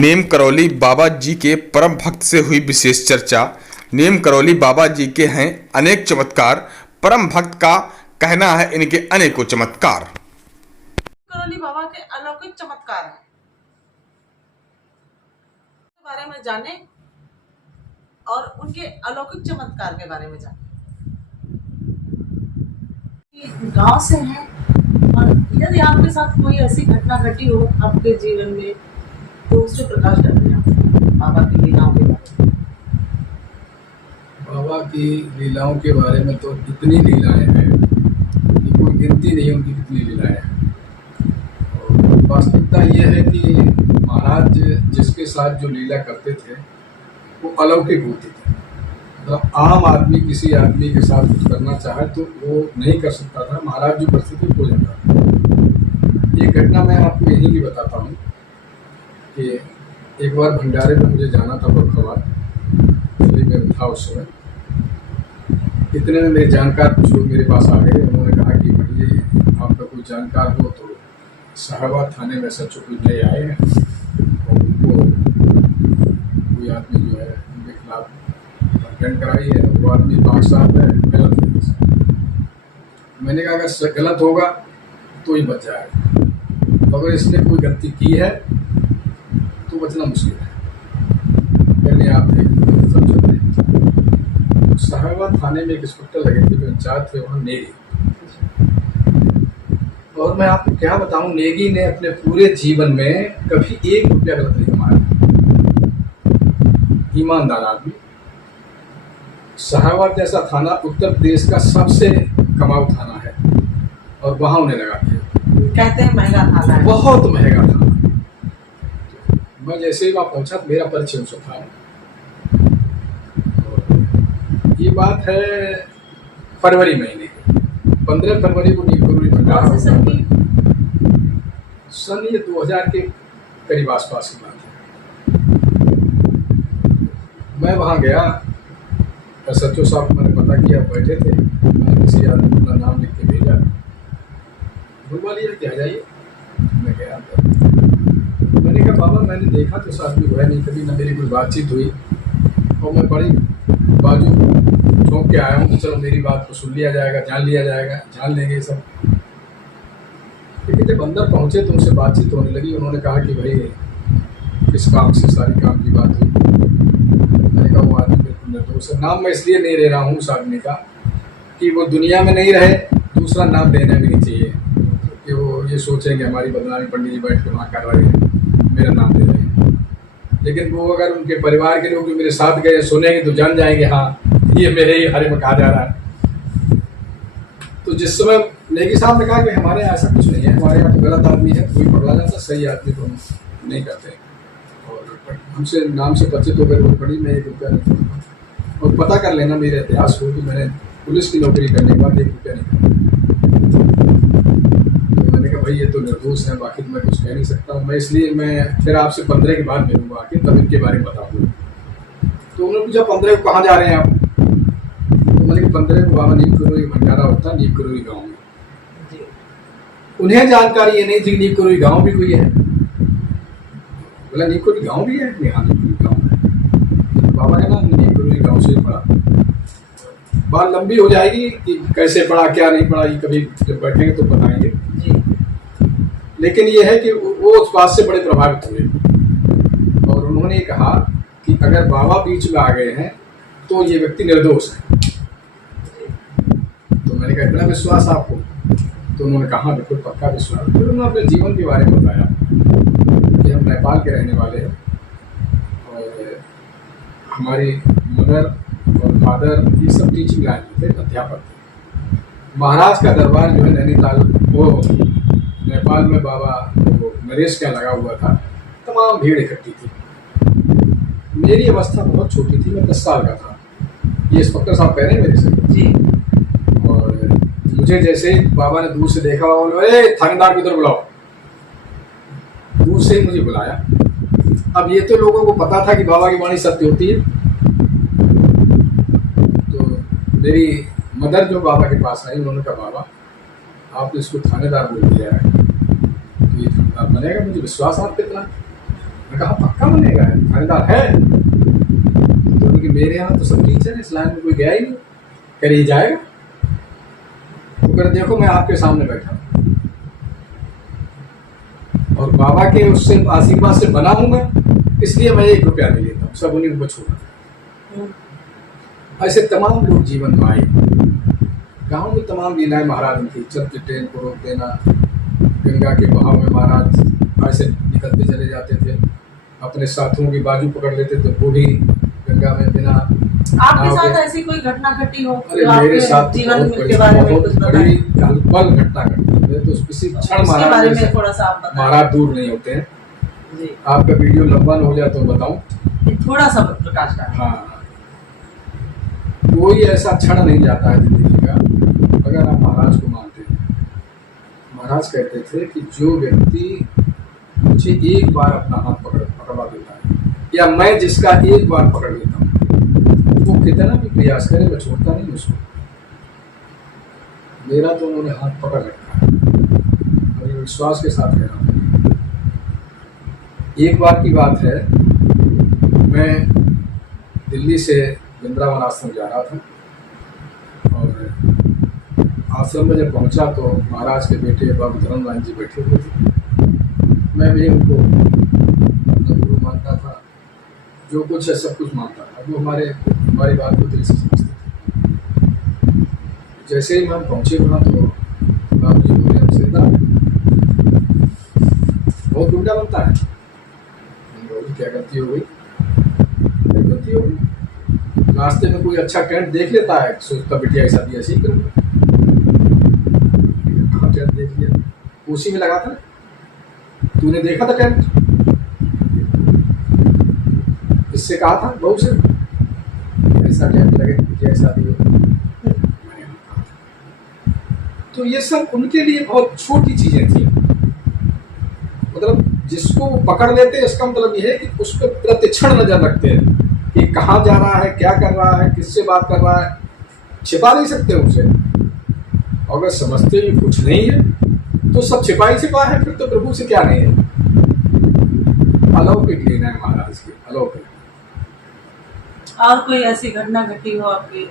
नीम करौली बाबा जी के परम भक्त से हुई विशेष चर्चा। नीम करौली बाबा जी के हैं अनेक चमत्कार, परम भक्त का कहना है इनके अनेकों चमत्कार। करौली बाबा के अलौकिक चमत्कार है के बारे में जाने और उनके अलौकिक चमत्कार के बारे में जाने। गांव से हैं और यदि आपके साथ कोई ऐसी घटना घटी हो आपके जीवन में तो उस पर प्रकाश डालें बाबा की लीलाओं के बारे में। बाबा की लीलाओं के बारे में तो इतनी लीलाएं हैं कि कोई गिनती नहीं उनकी कितनी लीलाएं हैं। और वास्तविकता ये है कि महाराज जिसके साथ जो लीला करते थे वो अलौकिक होती थी। मतलब आम आदमी किसी आदमी के साथ कुछ करना चाहे तो वो नहीं कर सकता था, महाराज जो करते थे हो जाता था। ये घटना मैं आपको यहीं की बताता हूँ कि एक बार भंडारे में मुझे जाना था बरखवार, मैं था उस समय। इतने में मेरे जानकार कुछ लोग मेरे पास आ गए। उन्होंने कहा कि भैया आपका कोई जानकार हो तो साहबाद थाने में सचो कुछ नए आए हैं और उनको कोई आदमी जो है उनके खिलाफ कंप्लेंट कराई है, वो आदमी पाक साहब है, गलत है। मैंने कहा अगर गलत होगा तो ही बच जाएगा, अगर इसने कोई गलती की है तो बचना मुश्किल है। मैंने आप समझो साहबाद थाने में एक इंस्पेक्टर लगे थे जो इंचार्ज थे वहाँ, नेगी। और मैं आपको क्या बताऊं, नेगी ने अपने पूरे जीवन में कभी 1 रुपया गलत नहीं कमाया। ईमानदार आदमी। साहबाद जैसा थाना उत्तर प्रदेश का सबसे कमाऊ थाना है और वहाँ उन्हें लगा दिया। कहते हैं महंगा थाना है, बहुत महंगा थाना। मैं जैसे ही वहाँ पहुंचा तो मेरा परिचय उनसे था। ये बात है फरवरी महीने की, 15 फरवरी को नीम करौली भंडारा सन ये 2000 के करीब आसपास की बात है। मैं वहाँ गया, सचो साहब को मैंने पता किया, बैठे थे। मैंने किसी आदमी का नाम लिख के भेजा, बुलवा लिया कि आ जाइए। मैं गया, मैंने कहा बाबा मैंने देखा तो साथ में हुआ नहीं, कभी ना मेरी कोई बातचीत हुई और मैं बड़ी बाजू चौंक के आया हूँ कि चलो मेरी बात को सुन लिया जाएगा, जान लिया जाएगा, जान लेंगे ये सब। लेकिन जब अंदर पहुँचे तो उनसे बातचीत होने लगी। उन्होंने कहा कि भाई इस काम से सारी काम की बात हुई। मैंने कहा वो आदमी बिल्कुल निर्दोष है। नाम मैं इसलिए नहीं ले रहा हूँ उस आदमी का कि वो दुनिया में नहीं रहे, दूसरा नाम देना भी नहीं चाहिए कि वो ये सोचें कि हमारी बदनामी पंडित जी बैठ के वहाँ कर रहे हैं, मेरा नाम दे रहे हैं। लेकिन वो अगर उनके परिवार के लोग जो मेरे साथ गए सुनेंगे तो जान जाएंगे हाँ ये मेरे ही बारे में कहा जा रहा है। तो जिस समय नेगी साहब ने कहा कि हमारे यहाँ ऐसा कुछ नहीं है, हमारे यहाँ तो गलत आदमी है, कोई पकड़ा जाता, सही आदमी को हम नहीं करते। और हमसे नाम से परिचित होकर वो बड़ी मैं 1 रुपया नहीं दूँगा और पता कर लेना मेरे इतिहास को कि मैंने पुलिस की नौकरी करने के बाद 1 रुपया नहीं करता। तो मैंने कहा भाई ये तो निर्दोष है, बाकी तो मैं कुछ कह नहीं सकता। मैं इसलिए मैं फिर आपसे 15 के बाद मिलूंगा आके, तब इनके बारे में बताऊँगा। तो उन्होंने पूछा 15 को कहाँ जा रहे हैं आप? तो मैंने कहा 15 को बाबा नीम करौली भंडारा होता नीम करौली गाँव में। उन्हें जानकारी ये नहीं थी कि नीम करौली गाँव भी कोई है। बोला नीम करौली गाँव भी है? हाँ नीम करौली गाँव है। तो बाबा ने ना नीम करौली गाँव से पढ़ा। बात लंबी हो जाएगी कि कैसे पढ़ा क्या नहीं पढ़ा, ये कभी जब बैठेंगे तो बताएंगे। लेकिन ये है कि वो उस बात से बड़े प्रभावित हुए और उन्होंने कहा कि अगर बाबा बीच में आ गए हैं तो ये व्यक्ति निर्दोष है। तो मैंने कहा इतना विश्वास आपको? तो उन्होंने कहा बिल्कुल पक्का विश्वास। फिर उन्होंने अपने जीवन के बारे में बताया कि हम नेपाल के रहने वाले हैं और हमारी मदर और फादर ये सब टीचिंग लाइन में थे, अध्यापक थे। महाराज का दरबार जो है नैनीताल, वो नेपाल में बाबा वो नरेश का लगा हुआ था, तमाम भीड़ इकट्ठी थी। मेरी अवस्था बहुत छोटी थी, मैं 10 साल का था। ये इंस्पेक्टर साहब कह रहे हैं मेरे से जी। और मुझे जैसे ही बाबा ने दूर से देखा, बोले थानेदार को इधर बुलाओ। दूर से ही मुझे बुलाया। अब ये तो लोगों को पता था कि बाबा की वाणी सत्य होती है। तो मेरी मदर जो बाबा के पास आई, उन्होंने कहा बाबा आपने इसको थानेदार बोल दिया है तो ये थानेदार बनेगा? मुझे विश्वास आप कितना। मैं कहा पक्का बनेगा, थानेदार है? तो उनकी मेरे यहाँ तो सब टीचर है, इस लाइन में कोई गया ही नहीं। कह रही जाएगा? तो कह रहे देखो मैं आपके सामने बैठा हूँ और बाबा के उससे आशीर्वाद से बना हूं मैं, इसलिए मैं 1 रुपया नहीं लेता हूँ, सब उन्हीं को छोड़ा। ऐसे तमाम लोग जीवन में आए। गाँव में तमाम लीलाएं महाराज की, चलते ट्रेन को रोक देना, गंगा के बहाव में महाराज ऐसे निकलते चले जाते थे, अपने साथियों की बाजू पकड़ लेते थे, वो भी गंगा में बिना। आपके साथ ऐसी कोई घटना घटी हो? अरे मेरे साथ जीवन के बारे में कुछ बड़ी बताएं। हलपल घटना घटती है, तो किसी क्षण उसके बारे महाराज में थोड़ा सा आप बताएं। महाराज दूर नहीं होते हैं। जी, आपका वीडियो लंबा न हो जाए तो बताऊं। थोड़ा सा प्रकाश डालें। हाँ, कोई ऐसा क्षण नहीं जाता है जिंदगी का अगर आप महाराज को मानते हैं। महाराज कहते थे कि जो व्यक्ति मुझे एक बार अपना हाथ पकड़वा देता है, या मैं जिसका एक बार पकड़ लेता हूँ, वो कितना भी प्रयास करे मैं छोड़ता नहीं उसको। मेरा तो उन्होंने हाथ पकड़ रखा है और विश्वास के साथ कह रहा हूँ। एक बार की बात है, मैं दिल्ली से वृंदावन आश्रम जा रहा था और आश्रम में जब पहुंचा तो महाराज के बेटे बाबू धर्मराज जी बैठे हुए थे। मैं भी उनको अपना गुरु मानता था, जो कुछ है सब कुछ मानता था, वो हमारी बात को दिल से समझते थे। जैसे ही हम पहुंचे वहाँ तो बाबू जी बोले हमसे बहुत उल्टा बनता है। क्या गलती हो गई? क्या गलती हो गई? रास्ते में कोई अच्छा टेंट देख लेता है, सोचता बिटिया ऐसा भी ऐसे ही करूँगा। कहाँ टेंट देख लिया? उसी में लगा था, तूने देखा था टेंट? इससे कहा था बहू से ऐसा टेंट लगे, बिटिया ऐसा भी हो। मैंने कहा था। तो ये सब उनके लिए बहुत छोटी चीजें थी। मतलब जिसको वो पकड़ लेते हैं, इसका मतलब ये है कि उस पर प्रतिक्षण नजर रखते हैं कि कहाँ जा रहा है, क्या कर रहा है, किससे बात कर रहा है। छिपा नहीं सकते उसे। अगर समझते ही कुछ नहीं है तो सब छिपा ही छिपा है, फिर तो प्रभु से क्या नहीं है। अलौकिक लीला है महाराज की, अलौकिक। और कोई ऐसी घटना घटी हो आपकी?